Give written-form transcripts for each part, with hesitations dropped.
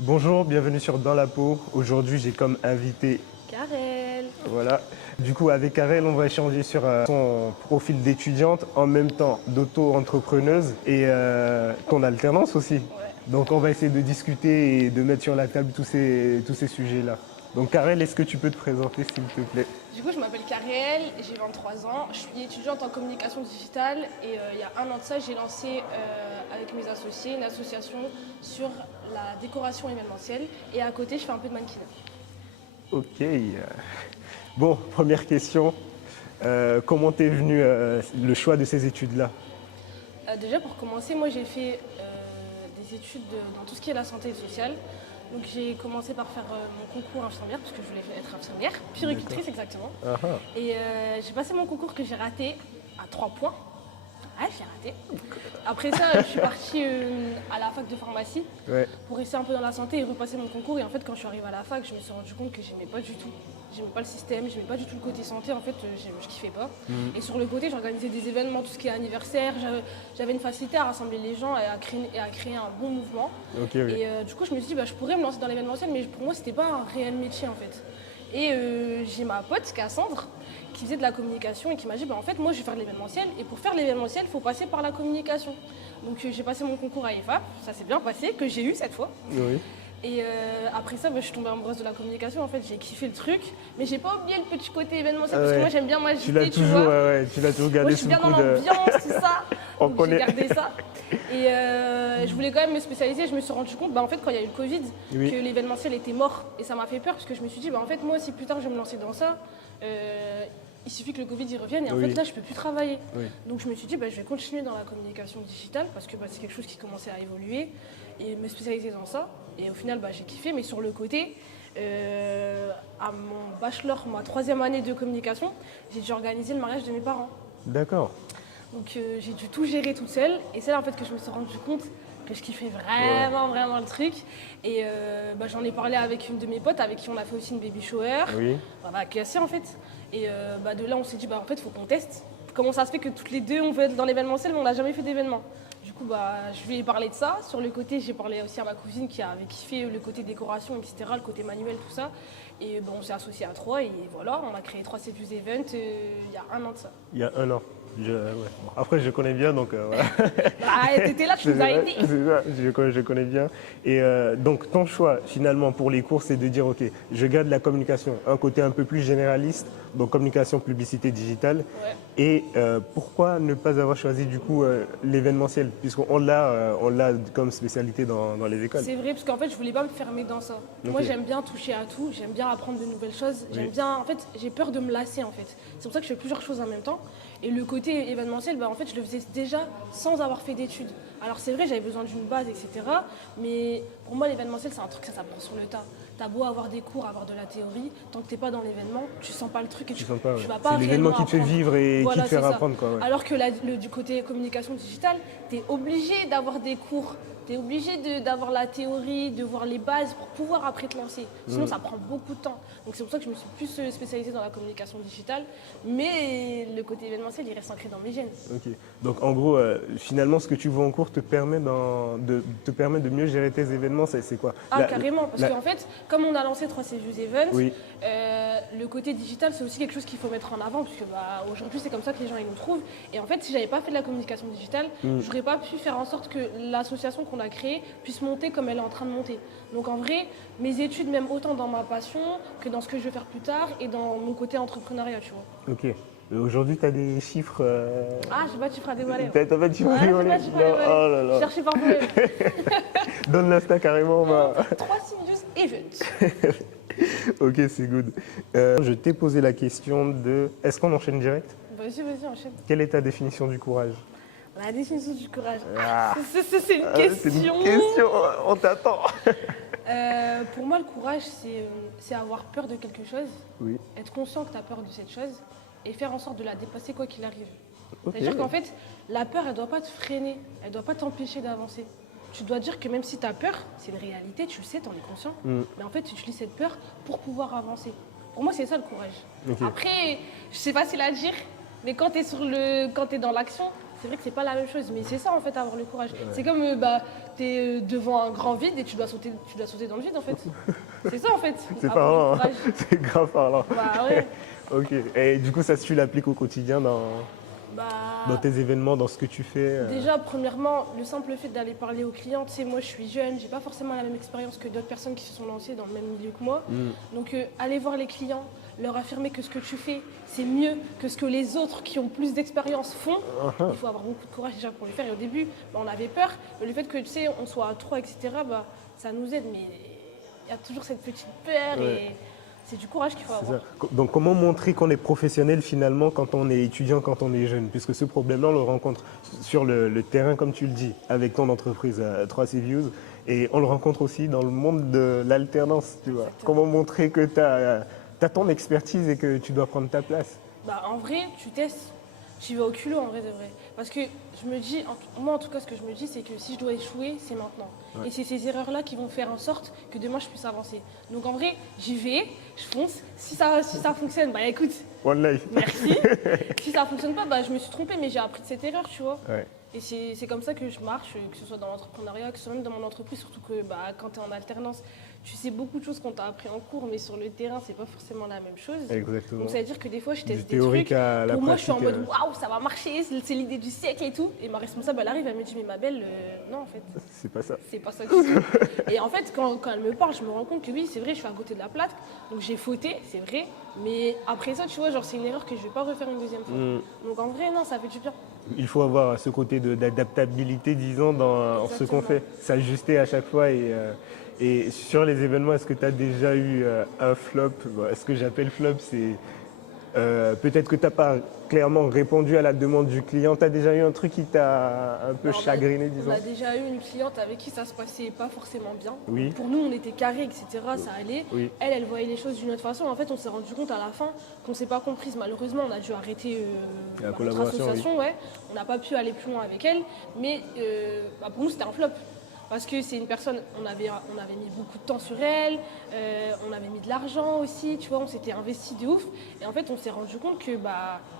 Bonjour, bienvenue sur Dans la peau. Aujourd'hui, j'ai comme invité, Karel. voilà. Du coup, avec Karel, on va échanger sur son profil d'étudiante, en même temps d'auto-entrepreneuse et ton alternance aussi. Ouais. Donc, on va essayer de discuter et de mettre sur la table tous ces sujets-là. Donc, Karel, est-ce que tu peux te présenter, s'il te plaît? Du coup, je m'appelle Karel, j'ai 23 ans, je suis étudiante en communication digitale et il y a un an de ça, j'ai lancé avec mes associés une association sur la décoration événementielle et à côté, je fais un peu de mannequinat. Ok. Bon, première question. Comment t'es venu le choix de ces études-là? Déjà, pour commencer, moi j'ai fait des études dans tout ce qui est la santé et sociale. Donc j'ai commencé par faire mon concours infirmière parce que je voulais être infirmière, puéricultrice exactement. Ah ah. Et j'ai passé mon concours que j'ai raté à 3 points. Ouais, j'ai raté. Après ça, je suis partie à la fac de pharmacie Ouais. pour rester un peu dans la santé et repasser mon concours. Et en fait, quand je suis arrivée à la fac, je me suis rendu compte que j'aimais pas du tout. J'aimais pas le système, j'aimais pas du tout le côté santé. En fait, je kiffais pas. Et sur le côté, j'organisais des événements, tout ce qui est anniversaire. J'avais une facilité à rassembler les gens et à créer un bon mouvement. Ok, oui. Et du coup, je me suis dit, je pourrais me lancer dans l'événementiel, mais pour moi, c'était pas un réel métier en fait. Et j'ai ma pote, Cassandre, qui faisait de la communication et qui m'a dit, en fait, moi, je vais faire de l'événementiel. Et pour faire l'événementiel, il faut passer par la communication. Donc j'ai passé mon concours à EFAP, ça s'est bien passé, que j'ai eu cette fois. Oui. Et après ça, je suis tombée amoureuse de la communication. En fait, j'ai kiffé le truc, mais j'ai pas oublié le petit côté événementiel parce que moi, j'aime bien Tu m'agiter, l'as tu toujours, vois. tu l'as toujours Moi, gardé je suis sous bien le dans coude. l'ambiance, tout ça. On Donc j'ai connaît. gardé ça. Et je voulais quand même me spécialiser. Je me suis rendu compte, en fait, quand il y a eu le Covid, Oui. que l'événementiel était mort. Et ça m'a fait peur parce que je me suis dit, en fait, moi, si plus tard je vais me lancer dans ça, il suffit que le Covid y revienne. Et en Oui. fait, là, je peux plus travailler. Oui. Donc je me suis dit, je vais continuer dans la communication digitale parce que c'est quelque chose qui commençait à évoluer et me spécialiser dans ça. Et au final, j'ai kiffé. Mais sur le côté, à mon bachelor, ma 3e année de communication, j'ai dû organiser le mariage de mes parents. D'accord. Donc j'ai dû tout gérer toute seule. Et c'est là en fait que je me suis rendu compte que je kiffais vraiment le truc. Et j'en ai parlé avec une de mes potes avec qui on a fait aussi une baby shower. Oui. Cassie en fait. Et de là on s'est dit en fait faut qu'on teste. Comment ça se fait que toutes les deux on veut être dans l'événementiel mais on n'a jamais fait d'événement. Du coup je lui ai parlé de ça. Sur le côté j'ai parlé aussi à ma cousine qui avait kiffé le côté décoration etc. Le côté manuel tout ça. Et on s'est associés à 3 et voilà on a créé 3 Cfus Event il y a un an de ça. Il y a un an. Ouais. Bon, après, je connais bien, donc voilà. T'étais là, tu nous as aidés. C'est ça, je connais bien. Et donc, ton choix, finalement, pour les cours, c'est de dire, OK, je garde la communication, un côté un peu plus généraliste, donc communication, publicité digitale. Ouais. Et pourquoi ne pas avoir choisi, du coup, l'événementiel, puisqu'on l'a comme spécialité dans les écoles? C'est vrai, parce qu'en fait, je voulais pas me fermer dans ça. Moi, j'aime bien toucher à tout, j'aime bien apprendre de nouvelles choses, j'aime bien... En fait, j'ai peur de me lasser, en fait. C'est pour ça que je fais plusieurs choses en même temps. Et le côté événementiel, en fait, je le faisais déjà sans avoir fait d'études. Alors c'est vrai, j'avais besoin d'une base, etc. Mais pour moi, l'événementiel, c'est un truc, ça s'apprend sur le tas. T'as beau avoir des cours, avoir de la théorie, tant que t'es pas dans l'événement, tu sens pas le truc et tu sens pas, vas ouais. pas C'est l'événement réellement qui te fait apprendre. vivre et Voilà, qui te fait c'est ça. apprendre, quoi. Ouais. Alors que du côté communication digitale, t'es obligé d'avoir des cours. Tu es obligé d'avoir la théorie, de voir les bases pour pouvoir après te lancer. Sinon, ça prend beaucoup de temps. Donc, c'est pour ça que je me suis plus spécialisée dans la communication digitale. Mais le côté événementiel, il reste ancré dans mes gènes. Ok. Donc, en gros, finalement, ce que tu vois en cours te permet de mieux gérer tes événements. C'est quoi? Carrément. Parce qu'en fait, comme on a lancé 3 Cfus Events, Oui. le côté digital, c'est aussi quelque chose qu'il faut mettre en avant. Parce que aujourd'hui, c'est comme ça que les gens ils nous trouvent. Et en fait, si j'avais pas fait de la communication digitale, j'aurais pas pu faire en sorte que l'association qu'on a créée puisse monter comme elle est en train de monter. Donc en vrai, mes études, même autant dans ma passion que dans ce que je veux faire plus tard et dans mon côté entrepreneuriat, tu vois. Ok. Aujourd'hui, tu as des chiffres. J'ai pas de chiffre à dévoiler. T'as pas de chiffres à dévoiler? J'ai pas de chiffre à dévoiler. Oh là là. Cherchez par vous-même. Donne l'insta carrément. 3 Cfus Events. Ok, c'est good. Je t'ai posé la question de. Est-ce qu'on enchaîne direct? Vas-y, enchaîne. Quelle est ta définition du courage? La définition du courage. Ah. C'est une question. C'est une question, on t'attend. Pour moi, le courage, c'est avoir peur de quelque chose, Oui. être conscient que tu as peur de cette chose et faire en sorte de la dépasser quoi qu'il arrive. Ok. C'est-à-dire qu'en fait, la peur, elle ne doit pas te freiner, elle ne doit pas t'empêcher d'avancer. Tu dois dire que même si tu as peur, c'est une réalité, tu le sais, tu en es conscient, mais en fait, tu utilises cette peur pour pouvoir avancer. Pour moi, c'est ça le courage. Ok. Après, je sais pas facile à dire, mais quand tu es dans l'action, c'est vrai que c'est pas la même chose, mais c'est ça en fait, avoir le courage. C'est comme tu es devant un grand vide et tu dois sauter dans le vide en fait. C'est ça en fait. C'est avoir parlant, le hein. courage. C'est grave parlant. Bah ouais. Ok. Et du coup, ça, tu l'appliques au quotidien dans Bah, tes événements, dans ce que tu fais. déjà, premièrement, le simple fait d'aller parler aux clients, tu sais, moi je suis jeune, j'ai pas forcément la même expérience que d'autres personnes qui se sont lancées dans le même milieu que moi. Donc, aller voir les clients, leur affirmer que ce que tu fais, c'est mieux que ce que les autres qui ont plus d'expérience font. Il faut avoir beaucoup de courage déjà pour le faire. Et au début, on avait peur, mais le fait que, tu sais, on soit à trois, etc., ça nous aide, mais il y a toujours cette petite peur et c'est du courage qu'il faut avoir. Donc, comment montrer qu'on est professionnel finalement quand on est étudiant, quand on est jeune? Puisque ce problème-là, on le rencontre sur le terrain, comme tu le dis, avec ton entreprise 3C Views. Et on le rencontre aussi dans le monde de l'alternance, tu vois. Exactement. Comment montrer que tu as ton expertise et que tu dois prendre ta place? En vrai, tu testes, tu vas au culot en vrai de vrai. Parce que je me dis, moi en tout cas, ce que je me dis, c'est que si je dois échouer, c'est maintenant. Et c'est ces erreurs-là qui vont faire en sorte que demain je puisse avancer. Donc en vrai, j'y vais, je fonce. Si ça fonctionne, écoute, One life. merci. Si ça fonctionne pas, je me suis trompée, mais j'ai appris de cette erreur, tu vois. Ouais. Et c'est comme ça que je marche, que ce soit dans l'entrepreneuriat, que ce soit même dans mon entreprise, surtout que quand tu es en alternance, tu sais beaucoup de choses qu'on t'a appris en cours, mais sur le terrain, c'est pas forcément la même chose. Exactement. Donc ça veut dire que des fois, je Du teste des théorique trucs. à la Pour moi, je suis en pratique, mode waouh, ça va marcher, c'est l'idée du siècle et tout. Et ma responsable, elle arrive, elle me dit, mais ma belle, non, en fait, C'est pas ça. c'est pas ça du tout. Et en fait, quand elle me parle, je me rends compte que oui, c'est vrai, je suis à côté de la plaque. Donc j'ai fauté, c'est vrai. Mais après ça, tu vois, c'est une erreur que je vais pas refaire une deuxième fois. Donc en vrai, non, ça fait du bien. Il faut avoir ce côté d'adaptabilité, disons, dans ce qu'on fait. S'ajuster à chaque fois. Et sur les événements, est-ce que tu as déjà eu un flop? Ce que j'appelle flop, c'est peut-être que tu n'as pas clairement répondu à la demande du client. Tu as déjà eu un truc qui t'a un peu chagriné, disons? On a déjà eu une cliente avec qui ça se passait pas forcément bien. Oui. Pour nous, on était carrés, etc. Ça allait. Oui. Elle voyait les choses d'une autre façon. En fait, on s'est rendu compte à la fin qu'on ne s'est pas comprise. Malheureusement, on a dû arrêter La notre collaboration, association. Ouais. On n'a pas pu aller plus loin avec elle. Mais pour nous, c'était un flop. Parce que c'est une personne, on avait mis beaucoup de temps sur elle, on avait mis de l'argent aussi, tu vois, on s'était investi de ouf. Et en fait, on s'est rendu compte que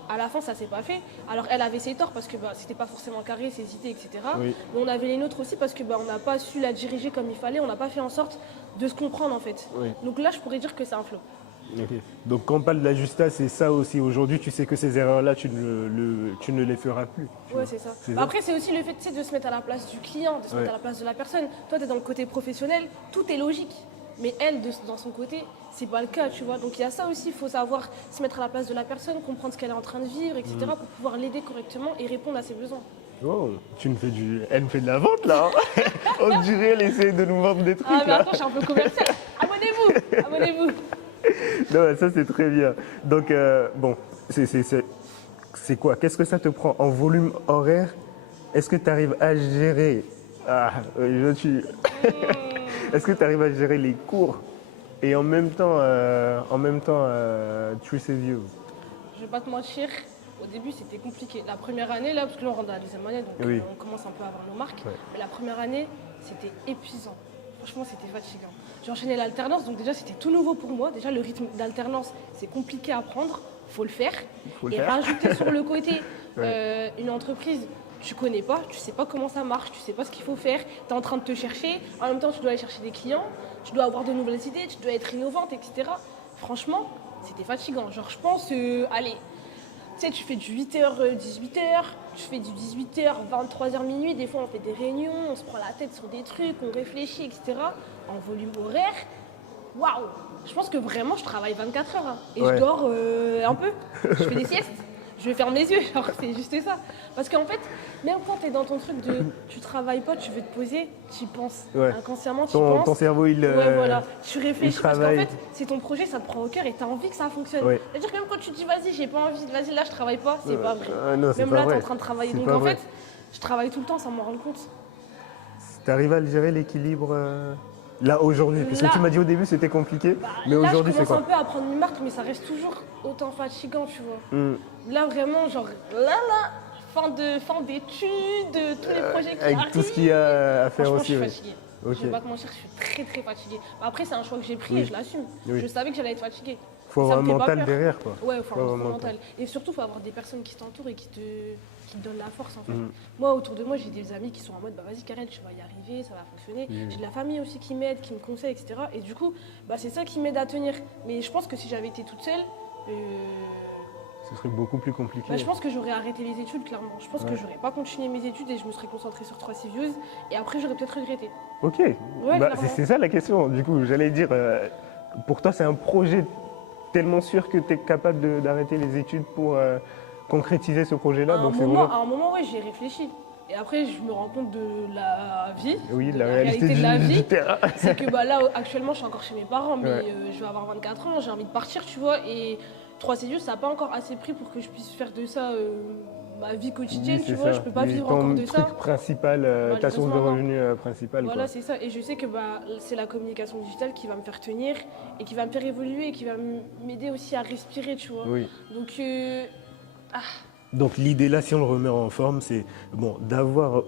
à la fin, ça s'est pas fait. Alors, elle avait ses torts parce que c'était pas forcément carré, ses idées, etc. Oui. Mais on avait les nôtres aussi parce que on n'a pas su la diriger comme il fallait, on n'a pas fait en sorte de se comprendre en fait. Oui. Donc là, je pourrais dire que c'est un flop. Okay. Donc quand on parle de la justesse, c'est ça aussi. Aujourd'hui, tu sais que ces erreurs-là, tu ne les feras plus. Ouais, c'est ça. Après, c'est aussi le fait de se mettre à la place du client, de se mettre à la place de la personne. Toi, tu es dans le côté professionnel, tout est logique. Mais elle, dans son côté, c'est pas le cas, tu vois. Donc il y a ça aussi, il faut savoir se mettre à la place de la personne, comprendre ce qu'elle est en train de vivre, etc. pour pouvoir l'aider correctement et répondre à ses besoins. Oh, elle me fait de la vente là. On dirait elle essaie de nous vendre des trucs. Ah, mais attends, je suis un peu commercial. Abonnez-vous. Non, ça c'est très bien. Donc, bon, c'est quoi? Qu'est-ce que ça te prend en volume horaire? Est-ce que tu arrives à gérer... Est-ce que tu arrives à gérer les cours et en même temps, 3C Views? Je vais pas te mentir, au début c'était compliqué. La première année, là, parce que là on rentre dans la deuxième année, donc Oui. on commence un peu à avoir nos marques. Ouais. Mais la première année, c'était épuisant. Franchement, c'était fatigant. J'ai enchaîné l'alternance, donc déjà c'était tout nouveau pour moi. Déjà le rythme d'alternance, c'est compliqué à prendre, faut le faire. Rajouter sur le côté une entreprise, tu connais pas, tu sais pas comment ça marche, tu sais pas ce qu'il faut faire, tu es en train de te chercher, en même temps tu dois aller chercher des clients, tu dois avoir de nouvelles idées, tu dois être innovante, etc. Franchement, c'était fatigant. Genre je pense, allez, tu sais, tu fais du 8h, 18h, tu fais du 18h, 23h, minuit, des fois on fait des réunions, on se prend la tête sur des trucs, on réfléchit, etc. En volume horaire, waouh! Je pense que vraiment je travaille 24 heures hein. Et je dors un peu, je fais des siestes, je vais fermer mes yeux, genre c'est juste ça. Parce qu'en fait, même quand tu es dans ton truc de tu travailles pas, tu veux te poser, tu y penses. Inconsciemment, tu y penses. Ton cerveau, il voilà. Tu réfléchis parce qu'en fait, travaille. c'est ton projet, ça te prend au cœur et tu as envie que ça fonctionne. C'est-à-dire que même quand tu te dis vas-y, j'ai pas envie, vas-y là je travaille pas, c'est pas vrai. Non, même pas là, tu es vrai. en train de travailler. C'est Donc pas en vrai. fait, je travaille tout le temps sans m'en rendre compte. Tu arrives à le gérer l'équilibre là aujourd'hui? Parce que Là- tu m'as dit au début c'était compliqué, mais Là, aujourd'hui je c'est commence quoi? un peu à prendre une marque, mais ça reste toujours autant fatigant, tu vois. Là, vraiment, genre, fin d'études, tous les projets qui Avec arrivent. tout ce qu'il y a à faire Franchement, aussi. je suis oui. fatiguée. Ok. Je vais pas te mentir, je suis très très fatiguée. Après, c'est un choix que j'ai pris et je l'assume. Oui. Je savais que j'allais être fatiguée. faut avoir Ça un me fait pas mental peur. derrière, quoi. Ouais, il faut avoir un Vraiment mental. Et surtout, il faut avoir des personnes qui t'entourent et qui te donnent la force, en fait. Mm. Moi, autour de moi, j'ai des amis qui sont en mode, bah vas-y, Karen, tu vas y arriver, ça va fonctionner. J'ai de la famille aussi qui m'aide, qui me conseille, etc. Et du coup, bah, c'est ça qui m'aide à tenir. Mais je pense que si j'avais été toute seule, Ce serait beaucoup plus compliqué. bah, je pense que j'aurais arrêté les études, clairement. Je pense que j'aurais pas continué mes études et je me serais concentrée sur 3 Views. Et après, j'aurais peut-être regretté. Ok, Ouais, bah, clairement. c'est ça la question. Du coup, j'allais dire, pour toi, c'est un projet tellement sûr que tu es capable d'arrêter les études pour concrétiser ce projet-là. Donc c'est vraiment, À un moment, ouais, j'y ai réfléchi. Et après, je me rends compte de la vie, oui, de la la réalité réalité de la du vie. terrain. C'est que bah, là, actuellement, je suis encore chez mes parents, mais Ouais. je vais avoir 24 ans, j'ai envie de partir, tu vois. Et 3 Views, ça n'a pas encore assez pris pour que je puisse faire de ça ma vie quotidienne, Oui, tu c'est vois. ça. Je peux pas Mais vivre ton encore de truc ça. principal, ta source de Malheureusement, non. revenus principale, Voilà, quoi. c'est ça. Et je sais que bah, c'est la communication digitale qui va me faire tenir et qui va me faire évoluer et qui va m'aider aussi à respirer, tu vois. Oui. Donc, Donc l'idée là, si on le remet en forme, c'est bon, d'avoir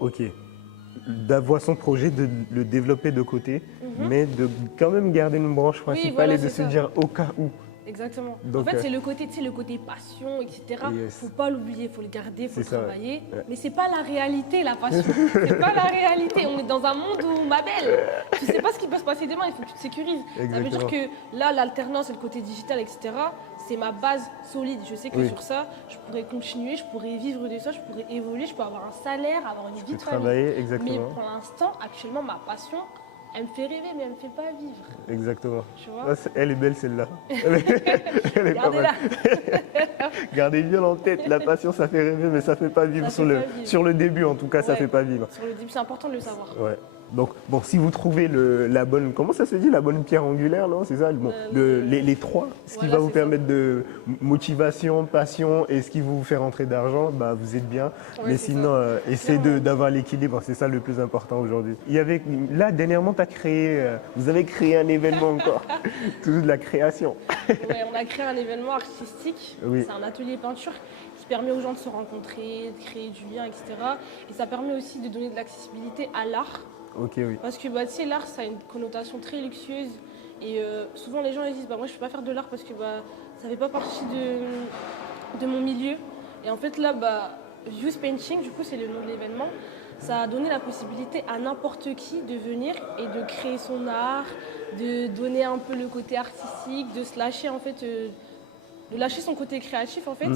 son projet, de le développer de côté, mais de quand même garder une branche principale voilà, et de c'est se ça. dire au cas où. Exactement. Donc, en fait, c'est le côté, tu sais, le côté passion, etc. Yes. Faut pas l'oublier, faut le garder, faut C'est le ça, travailler. ouais. Mais c'est pas la réalité, la passion. C'est pas la réalité. On est dans un monde où, ma belle, tu sais pas ce qui peut se passer demain, il faut que tu te sécurises. Ça veut dire Exactement. que là, l'alternance et le côté digital, etc., c'est ma base solide. Je sais que Oui. sur ça, je pourrais continuer, je pourrais vivre de ça, je pourrais évoluer, je peux avoir un salaire, avoir une vie de famille. Travailler, exactement. Mais pour l'instant, actuellement, ma passion, elle me fait rêver, mais elle me fait pas vivre. Exactement. Tu vois. Ah, elle est belle celle-là. Elle est pas mal. Regardez-la. Gardez bien en tête, la passion ça fait rêver, mais ça fait pas vivre, Ça fait pas vivre. sur le début en tout cas, ça Ouais. fait pas vivre. Sur le début, c'est important de le savoir. Ouais. Donc, bon, si vous trouvez la bonne, comment ça se dit, la bonne pierre angulaire, non? C'est ça, bon, les trois, ce qui Voilà, va vous c'est permettre de motivation, passion et ce qui vous fait rentrer d'argent, bah, vous êtes bien. Ouais, Mais c'est sinon, essayez Clairement. d'avoir l'équilibre, c'est ça le plus important aujourd'hui. Il y avait, là, dernièrement, vous avez créé un événement encore, toujours de la création. Ouais, on a créé un événement artistique. Oui. C'est un atelier peinture qui permet aux gens de se rencontrer, de créer du lien, etc. Et ça permet aussi de donner de l'accessibilité à l'art. Ok, oui. Parce que bah, tu sais, l'art, ça a une connotation très luxueuse. Et souvent, les gens ils disent bah, moi, je ne peux pas faire de l'art parce que bah, ça ne fait pas partie de mon milieu. Et en fait, là, bah, Views Painting, du coup, c'est le nom de l'événement. Ça a donné la possibilité à n'importe qui de venir et de créer son art, de donner un peu le côté artistique, de se lâcher en fait, de lâcher son côté créatif en fait.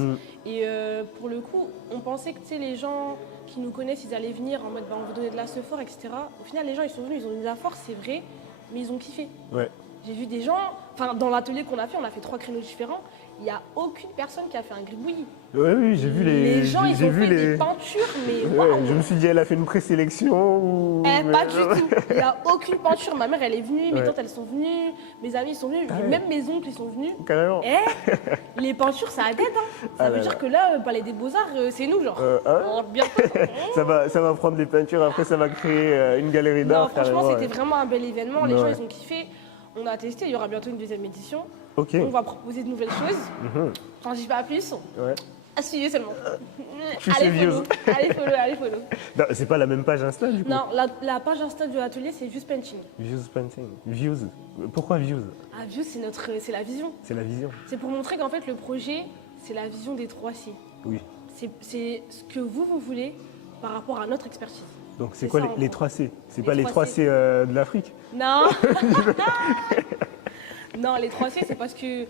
Et pour le coup, on pensait que tu sais, les gens qui nous connaissent, ils allaient venir en mode bah, on veut donner de la sephore, etc. Au final, les gens ils sont venus, ils ont mis de la force, c'est vrai, mais ils ont kiffé. Ouais. J'ai vu des gens, enfin dans l'atelier qu'on a fait, on a fait 3 créneaux différents, il n'y a aucune personne qui a fait un gribouillis. Ouais, oui, j'ai vu Les gens, ils j'ai ont vu fait des peintures, mais Ouais, waouh! je me suis dit, elle a fait une présélection ou. Pas du tout. Il n'y a aucune peinture. Ma mère, elle est venue, mes Ouais. tantes, elles sont venues, mes amis sont venus, ouais. même mes oncles, ils sont venus. Carrément. Les peintures, ça a d'aide. Hein. Ça Ah veut là dire là. que là, Palais des Beaux-Arts, c'est nous, genre. Bientôt. Ça va prendre les peintures, après ça va créer une galerie Non, d'art. franchement, carrément, c'était vraiment un bel événement. Les Ouais. gens, ils ont kiffé. On a testé, il y aura bientôt une deuxième édition. Ok. On va proposer de nouvelles choses. J'en dis pas plus. Ouais. À suivre seulement. suis Allez, sérieuse. follow. Allez, follow. Non, c'est pas la même page Insta du coup. Non, la page Insta de l'atelier, c'est Views Painting. Views painting. Views. Pourquoi views? Ah, Views, c'est la vision. C'est la vision. C'est pour montrer qu'en fait, le projet, c'est la vision des 3C. Oui. C'est ce que vous voulez par rapport à notre expertise. Donc c'est C'est quoi ça, en les gros. 3C? C'est Les pas les 3C. 3C de l'Afrique? Non Non, les 3C, c'est parce que,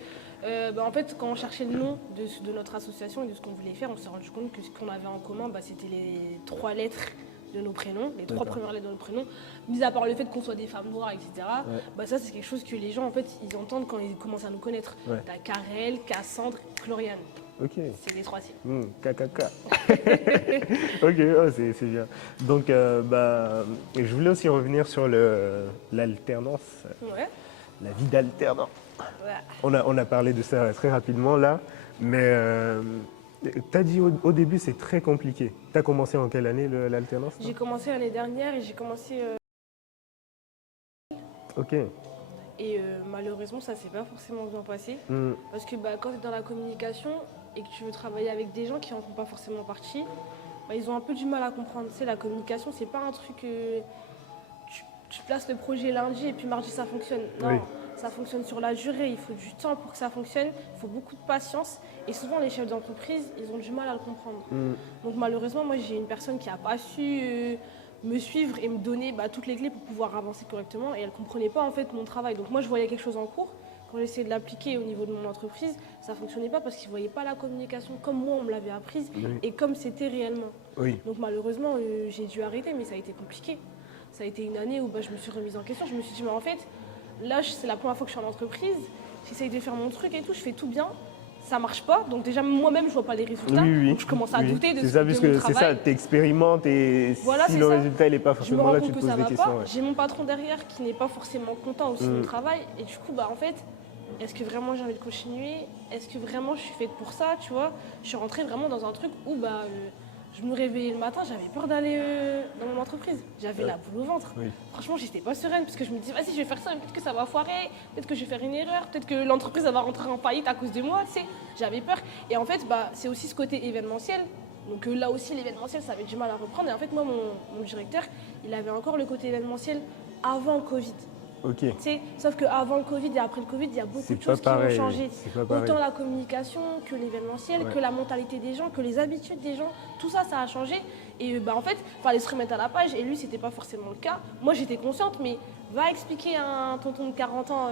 en fait, quand on cherchait le nom de notre association et de ce qu'on voulait faire, on s'est rendu compte que ce qu'on avait en commun, bah, c'était les 3 lettres de nos prénoms, les 3 D'accord. premières lettres de nos prénoms, mis à part le fait qu'on soit des femmes noires, etc. Bah, ça, c'est quelque chose que les gens, en fait, ils entendent quand ils commencent à nous connaître. Ouais. T'as Karel, Cassandre, Floriane. Ok. C'est les 3C. KKK. Ok, oh, c'est bien. Donc, et je voulais aussi revenir sur l'alternance, Ouais. la vie d'alternant. Ouais. On a parlé de ça très rapidement là, mais tu as dit au début c'est très compliqué. Tu as commencé en quelle année l'alternance? J'ai commencé l'année dernière et j'ai commencé. Ok. Et malheureusement, ça s'est pas forcément bien passé. Parce que quand tu es dans la communication et que tu veux travailler avec des gens qui n'en font pas forcément partie, ils ont un peu du mal à comprendre. Tu sais, la communication, c'est pas un truc. tu places le projet lundi et puis mardi ça fonctionne. Non, Oui. ça fonctionne sur la durée, il faut du temps pour que ça fonctionne, il faut beaucoup de patience. Et souvent les chefs d'entreprise, ils ont du mal à le comprendre. Donc malheureusement, moi j'ai une personne qui n'a pas su me suivre et me donner toutes les clés pour pouvoir avancer correctement et elle ne comprenait pas en fait mon travail. Donc moi je voyais quelque chose en cours. Quand j'essayais de l'appliquer au niveau de mon entreprise, ça ne fonctionnait pas parce qu'ils ne voyaient pas la communication comme moi on me l'avait apprise et comme c'était réellement. Oui. Donc malheureusement, j'ai dû arrêter, mais ça a été compliqué. Ça a été une année où je me suis remise en question. Je me suis dit, mais en fait, là, c'est la première fois que je suis en entreprise. J'essaye de faire mon truc et tout, je fais tout bien. Ça marche pas. Donc déjà, moi-même, je vois pas les résultats. Oui. Donc je commence à douter de c'est ça, de puisque mon c'est travail. ça, tu expérimentes et Voilà, si c'est le ça. résultat n'est pas Je me forcément rends là, compte tu te que poses ça des va questions. pas. Ouais. J'ai mon patron derrière qui n'est pas forcément content aussi de mon travail. Et du coup, en fait, est-ce que vraiment j'ai envie de continuer? Est-ce que vraiment je suis faite pour ça, tu vois? Je suis rentrée vraiment dans un truc où je me réveillais le matin, j'avais peur d'aller dans mon entreprise. J'avais la boule au ventre. Oui. Franchement, j'étais pas sereine parce que je me disais, vas-y, je vais faire ça, mais peut-être que ça va foirer, peut-être que je vais faire une erreur, peut-être que l'entreprise elle va rentrer en faillite à cause de moi, tu sais. J'avais peur. Et en fait, c'est aussi ce côté événementiel. Donc là aussi, l'événementiel, ça avait du mal à reprendre. Et en fait, moi, mon directeur, il avait encore le côté événementiel avant le Covid. Ok. Tu sais, sauf qu'avant le Covid et après le Covid, il y a beaucoup C'est de choses pas pareil, qui ont changé. c'est pas pareil. Autant la communication que l'événementiel, Ouais. que la mentalité des gens, que les habitudes des gens, tout ça, ça a changé. Et en fait, il fallait se remettre à la page. Et lui, c'était pas forcément le cas. Moi, j'étais consciente, mais va expliquer à un tonton de 40 ans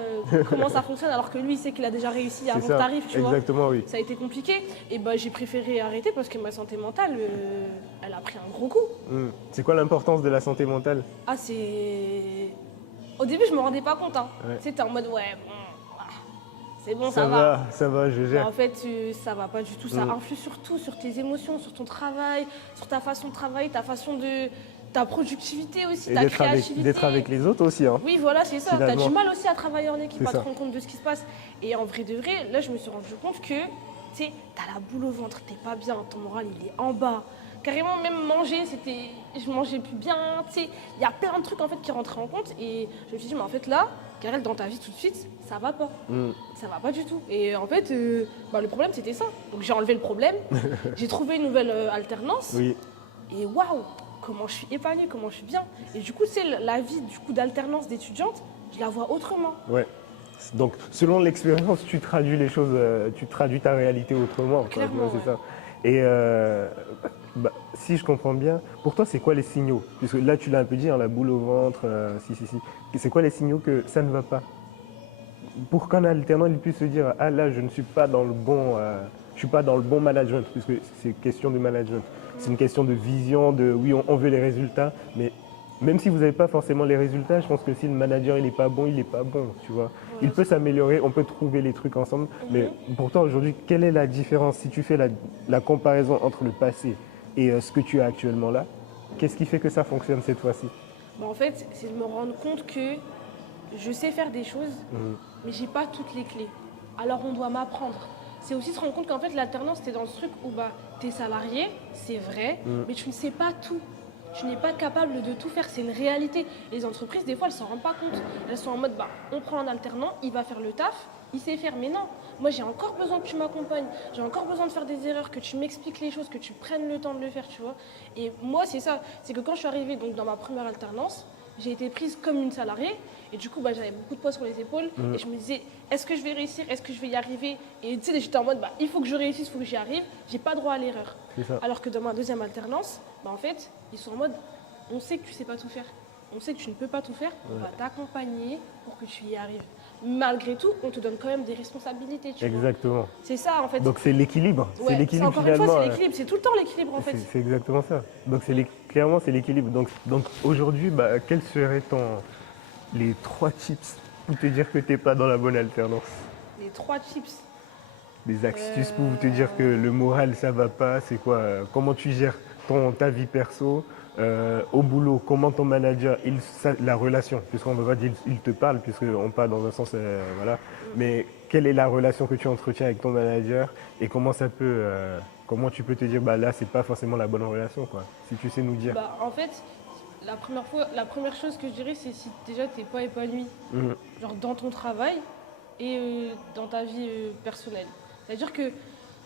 comment ça fonctionne, alors que lui, il sait qu'il a déjà réussi avant que t'arrives, tu vois. Exactement, oui. Ça a été compliqué. Et j'ai préféré arrêter parce que ma santé mentale, elle a pris un gros coup. C'est quoi l'importance de la santé mentale? Ah, c'est... Au début, je me rendais pas compte. Ouais. Tu sais, t'es en mode, ouais, bon, c'est bon, ça va. Ça va, je gère. En fait, ça va pas du tout. Ça influe sur tout, sur tes émotions, sur ton travail, sur ta façon de travailler, ta façon de... ta productivité aussi, Et ta créativité. d'être avec les autres aussi. Hein. Oui, voilà, c'est ça. T'as Finalement. du mal aussi à travailler en équipe, C'est à te ça. rendre compte de ce qui se passe. Et en vrai de vrai, là, je me suis rendu compte que, tu sais, t'as la boule au ventre, t'es pas bien, ton moral, il est en bas. Carrément, même manger, je mangeais plus bien, tu sais. Il y a plein de trucs, en fait, qui rentraient en compte. Et je me suis dit, mais en fait, là, Karel, dans ta vie, tout de suite, ça va pas. Ça va pas du tout. Et en fait, le problème, c'était ça. Donc, j'ai enlevé le problème. J'ai trouvé une nouvelle alternance. Oui. Et waouh, comment je suis épanouie, comment je suis bien. Et du coup, c'est la vie d'alternance d'étudiante, je la vois autrement. Ouais. Donc, selon l'expérience, tu traduis les choses, tu traduis ta réalité autrement. Quoi, Clairement, c'est ouais. ça. Et si je comprends bien, pour toi, c'est quoi les signaux? Puisque là, tu l'as un peu dit, hein, la boule au ventre, si. C'est quoi les signaux que ça ne va pas? Pour qu'un alternant il puisse se dire, ah là, je ne suis pas dans le bon, je suis pas dans le bon management, puisque c'est question de management. C'est une question de vision, de oui, on veut les résultats, mais même si vous n'avez pas forcément les résultats, je pense que si le manager il n'est pas bon, il n'est pas bon, tu vois. Il peut s'améliorer, on peut trouver les trucs ensemble, mais pourtant aujourd'hui, quelle est la différence si tu fais la comparaison entre le passé et ce que tu as actuellement là? Qu'est-ce qui fait que ça fonctionne cette fois-ci? En fait, c'est de me rendre compte que je sais faire des choses, mais j'ai pas toutes les clés. Alors on doit m'apprendre. C'est aussi se rendre compte qu'en fait l'alternance, t'es dans ce truc où t'es salarié, c'est vrai, mais tu ne sais pas tout. Tu n'es pas capable de tout faire, c'est une réalité. Les entreprises, des fois, elles s'en rendent pas compte. Elles sont en mode, on prend un alternant, il va faire le taf, il sait faire. Mais non, moi j'ai encore besoin que tu m'accompagnes, j'ai encore besoin de faire des erreurs, que tu m'expliques les choses, que tu prennes le temps de le faire, tu vois. Et moi, c'est ça, c'est que quand je suis arrivée donc, dans ma première alternance, j'ai été prise comme une salariée. Et du coup, j'avais beaucoup de poids sur les épaules. Et je me disais, est-ce que je vais réussir? Est-ce que je vais y arriver? Et tu sais, j'étais en mode, il faut que je réussisse, il faut que j'y arrive. J'ai pas droit à l'erreur. Alors que dans ma deuxième alternance, en fait, ils sont en mode, on sait que tu sais pas tout faire. On sait que tu ne peux pas tout faire. On va t'accompagner pour que tu y arrives. Malgré tout, on te donne quand même des responsabilités. Tu Exactement. vois. C'est ça, en fait. Donc c'est l'équilibre. Ouais, c'est l'équilibre encore finalement. Une fois, c'est l'équilibre. C'est tout le temps l'équilibre, en fait. C'est exactement ça. Donc clairement, c'est l'équilibre. Donc aujourd'hui, quels seraient les 3 tips pour te dire que tu n'es pas dans la bonne alternance? Les 3 tips. Des astuces pour te dire que le moral, ça va pas. C'est quoi? Comment tu gères ta vie perso? Au boulot, comment ton manager, la relation, puisqu'on ne veut pas dire il te parle, puisqu'on parle dans un sens, voilà. Mais quelle est la relation que tu entretiens avec ton manager et comment tu peux te dire, là, c'est pas forcément la bonne relation, quoi. Si tu sais nous dire. En fait, la première chose que je dirais, c'est si déjà tu n'es pas épanoui, genre dans ton travail et dans ta vie personnelle. C'est-à-dire que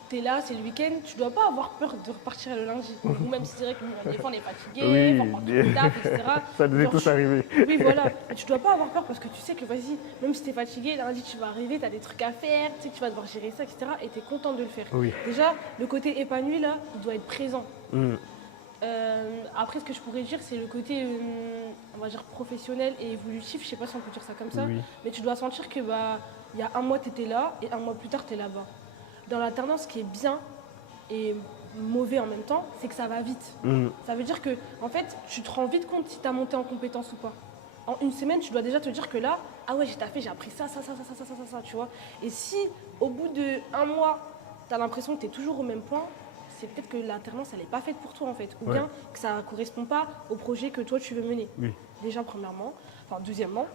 t'es là, c'est le week-end, tu dois pas avoir peur de repartir le lundi. Ou même si c'est vrai que bon, des fois on est fatigué, Oui, on part du taf, etc. ça nous est Genre, tous arrivé. oui, voilà. Mais tu dois pas avoir peur parce que tu sais que vas-y, même si t'es fatigué, lundi tu vas arriver, t'as des trucs à faire, tu sais que tu vas devoir gérer ça, etc. Et t'es content de le faire. Oui. Déjà, le côté épanoui là, il doit être présent. Mm. Après, ce que je pourrais dire, c'est le côté, on va dire, professionnel et évolutif. Je sais pas si on peut dire ça comme ça. Oui. Mais tu dois sentir que bah, il y a un mois, tu étais là et un mois plus tard, tu es là-bas. Dans l'alternance, ce qui est bien et mauvais en même temps, c'est que ça va vite. Mm. Ça veut dire que, en fait, tu te rends vite compte si tu as monté en compétence ou pas. En une semaine, tu dois déjà te dire que là, ah ouais, j'ai taffé, j'ai appris ça, tu vois. Et si, au bout d'un mois, tu as l'impression que tu es toujours au même point, c'est peut-être que l'alternance, elle n'est pas faite pour toi, en fait. Ou bien que ça ne correspond pas au projet que toi, tu veux mener. Oui. Déjà, premièrement. Enfin, deuxièmement.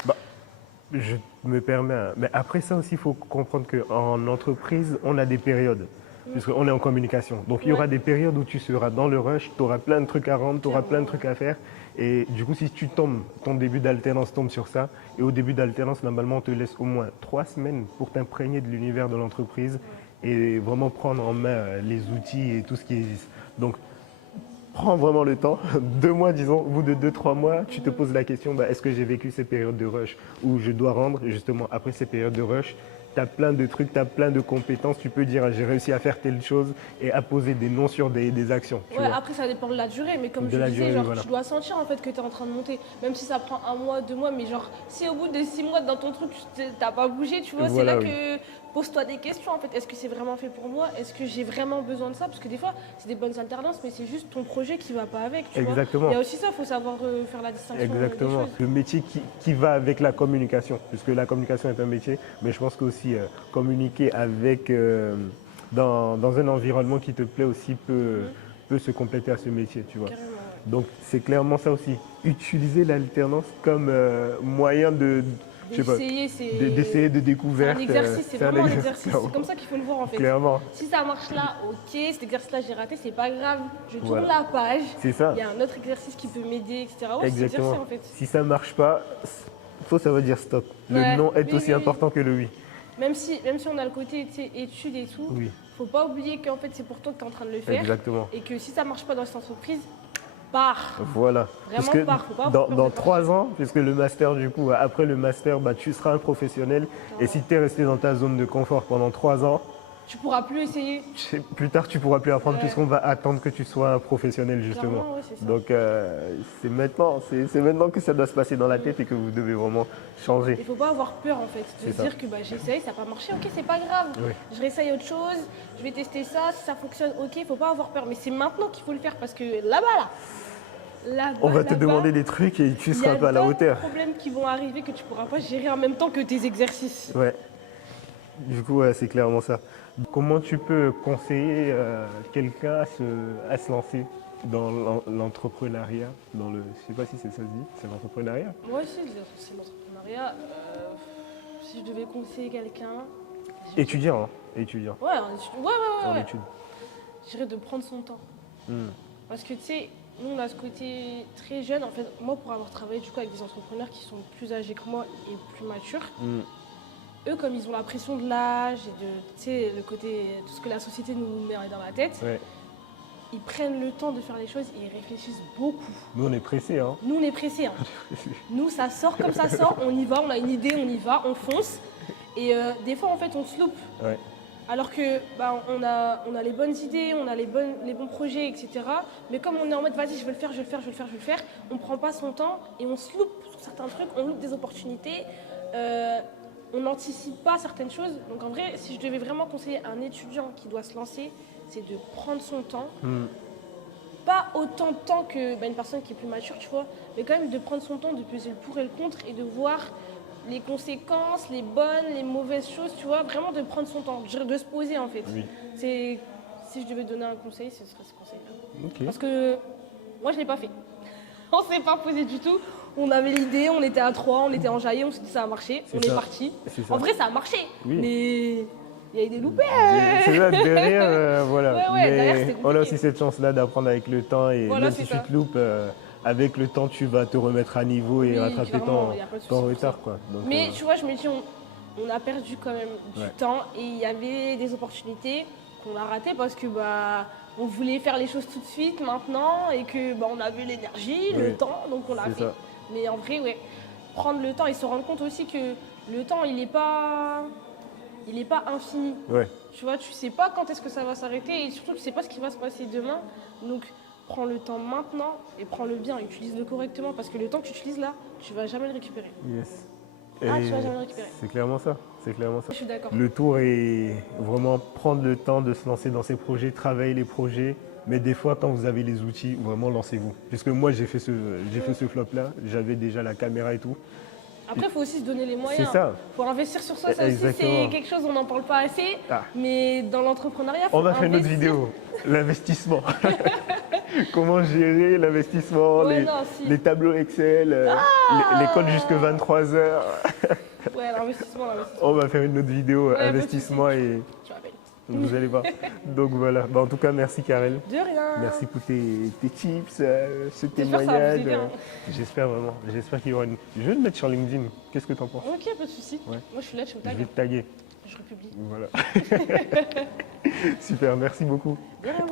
Je me permets, mais après ça aussi, il faut comprendre qu'en entreprise, on a des périodes, puisqu'on est en communication. Donc il y aura des périodes où tu seras dans le rush, tu auras plein de trucs à rendre, tu auras plein de trucs à faire. Et du coup, si tu tombes, ton début d'alternance tombe sur ça, et au début d'alternance, normalement, on te laisse au moins 3 semaines pour t'imprégner de l'univers de l'entreprise et vraiment prendre en main les outils et tout ce qui existe. Donc, prends vraiment le temps, 2 mois disons, au bout de 2-3 mois, tu te poses la question, est-ce que j'ai vécu ces périodes de rush où je dois rendre justement après ces périodes de rush, tu as plein de trucs, tu as plein de compétences, tu peux dire j'ai réussi à faire telle chose et à poser des noms sur des actions. Tu vois. Après ça dépend de la durée, mais comme De je la disais, durée, genre, voilà. tu dois sentir en fait que tu es en train de monter, même si ça prend 1 mois, 2 mois, mais genre si au bout de 6 mois dans ton truc, tu n'as pas bougé, tu vois, Voilà, c'est là que pose-toi des questions en fait. Est-ce que c'est vraiment fait pour moi? Est-ce que j'ai vraiment besoin de ça? Parce que des fois, c'est des bonnes alternances, mais c'est juste ton projet qui va pas avec, tu Exactement. vois. Il y a aussi ça, il faut savoir faire la distinction Exactement. des choses. Le métier qui va avec la communication, puisque la communication est un métier, mais je pense qu'aussi communiquer avec, dans un environnement qui te plaît aussi peut se compléter à ce métier, tu vois. Carrément, ouais. Donc c'est clairement ça aussi. Utiliser l'alternance comme moyen de, je sais pas, d'essayer de découverte. C'est un exercice, c'est vraiment un exercice. clairement. C'est comme ça qu'il faut le voir en fait. Clairement. Si ça marche là, ok, cet exercice-là j'ai raté, c'est pas grave. Je tourne Voilà. la page. C'est ça. Il y a un autre exercice qui peut m'aider, etc. Ouais, c'est Exactement. exercer en fait. Si ça marche pas, faut savoir dire stop. Le Ouais. non est Oui, aussi oui, important que le oui. Même si on a le côté études et tout, Oui. faut pas oublier qu'en fait c'est pour toi que tu es en train de le faire. Exactement. Et que si ça marche pas dans cette entreprise, pars. Voilà. Vraiment Parce que pars, faut pas avoir peur dans de 3 ans, puisque le master, du coup, après le master, tu seras un professionnel. Et si tu es resté dans ta zone de confort pendant 3 ans, Tu pourras plus essayer. plus tard, tu pourras plus apprendre Ouais. puisqu'on va attendre que tu sois un professionnel, justement. Clairement, ouais, c'est ça. Donc, c'est maintenant que ça doit se passer dans la tête et que vous devez vraiment changer. Il faut pas avoir peur en fait, de C'est se ça. dire que j'essaye, ça n'a pas marché, ok c'est pas grave, Oui. je réessaye autre chose, je vais tester ça, si ça fonctionne, ok, il faut pas avoir peur, mais c'est maintenant qu'il faut le faire parce que là-bas, On va te là-bas, demander des trucs et tu seras un peu à la il y a hauteur. d'autres problèmes qui vont arriver que tu pourras pas gérer en même temps que tes exercices. Ouais. Du coup, ouais, c'est clairement ça. Comment tu peux conseiller quelqu'un à se lancer dans l'entrepreneuriat, je sais pas si ça se dit, c'est l'entrepreneuriat. Moi aussi, c'est l'entrepreneuriat. Si je devais conseiller quelqu'un, Étudiant, hein, étudiant, ouais, en ouais. études. Je dirais de prendre son temps. Hmm. Parce que tu sais, nous on a ce côté très jeune. En fait, moi pour avoir travaillé du coup avec des entrepreneurs qui sont plus âgés que moi et plus matures, Hmm. eux comme ils ont la pression de l'âge et de, tu sais, le côté, tout ce que la société nous met dans la tête, Ouais. ils prennent le temps de faire les choses et ils réfléchissent beaucoup. Nous, on est pressés, hein. Nous on est pressés. Hein. Nous ça sort comme ça sort, on y va, on a une idée, on y va, on fonce. Et des fois en fait on se loupe. Ouais. Alors que on a les bonnes idées, on a les bons projets, etc. Mais comme on est en mode vas-y, je vais le faire, on ne prend pas son temps et on se loupe sur certains trucs, on loupe des opportunités, on n'anticipe pas certaines choses. Donc en vrai, si je devais vraiment conseiller un étudiant qui doit se lancer, c'est de prendre son temps. Hmm. Pas autant de temps qu'une personne qui est plus mature, tu vois, mais quand même de prendre son temps, de peser le pour et le contre et de voir les conséquences, les bonnes, les mauvaises choses, tu vois, vraiment de prendre son temps, de se poser en fait. Oui. Si je devais donner un conseil, ce serait ce conseil-là. Ok. Parce que moi, je ne l'ai pas fait. On ne s'est pas posé du tout. On avait l'idée, on était à 3, on était enjaillés, on s'est dit ça a marché, on est parti. C'est ça. En vrai, ça a marché, Oui. mais il y a eu des loupés. C'est ça, derrière, voilà. Ouais, derrière, c'était Mais on a compliqué. aussi cette chance-là d'apprendre avec le temps et Voilà, même si c'est tu ça. te loupes, avec le temps, tu vas te remettre à niveau et Oui, rattraper clairement, y a pas de souci ton pour retard, ça. quoi. Donc, Mais tu vois, je me dis, on a perdu quand même du Ouais. temps et il y avait des opportunités. qu'on l'a raté parce que on voulait faire les choses tout de suite maintenant et que on avait l'énergie, le temps, donc on l'a fait. Ça. Mais en vrai, ouais, prendre le temps et se rendre compte aussi que le temps, il n'est pas infini. Ouais. Tu vois, tu sais pas quand est-ce que ça va s'arrêter et surtout tu sais pas ce qui va se passer demain. Donc prends le temps maintenant et prends-le bien, utilise-le correctement parce que le temps que tu utilises là, tu vas jamais le récupérer. Yes. Tu vas jamais le récupérer. C'est clairement ça. C'est clairement ça. Je suis d'accord. Le tour est vraiment prendre le temps de se lancer dans ces projets, travailler les projets. Mais des fois, quand vous avez les outils, vraiment lancez-vous. Puisque moi, j'ai fait ce flop-là. J'avais déjà la caméra et tout. Après, il faut aussi se donner les moyens. C'est ça. Il faut investir sur soi. Ça aussi, Exactement. c'est quelque chose, on n'en parle pas assez. Ah. Mais dans l'entrepreneuriat, On va faire une autre vidéo. L'investissement. Comment gérer l'investissement, Ouais, les tableaux Excel, les comptes jusque 23 heures. Ouais, l'investissement. On va faire une autre vidéo, Ouais, investissement et tu rappelles. vous allez voir. Donc voilà. En tout cas, merci Karel. De rien. Merci pour tes tips, ce J'espère que ça va vous témoignage. aider, hein. J'espère vraiment. J'espère qu'il y aura une. Je vais le mettre sur LinkedIn. Qu'est-ce que tu en penses? Ok, pas de souci. Ouais. Moi, je suis là, je suis au Je tag. vais te taguer. Je republie. Voilà. Super, merci beaucoup. De rien,